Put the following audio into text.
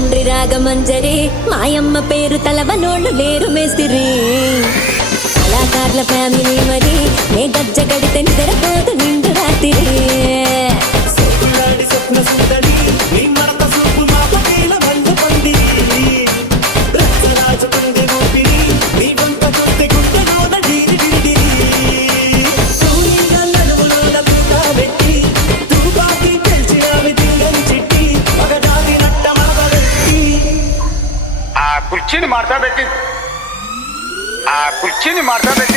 తండ్రి రాగమంజరి మాయమ్మ పేరు తలవనోళ్ళు లేరు మేస్తిరి కళాకారుల ఫ్యామిలీ మరి నే గజ్జ గడితే నిద్రపోదు నిండు రాత్రి కుర్చీని మార్చబెట్టి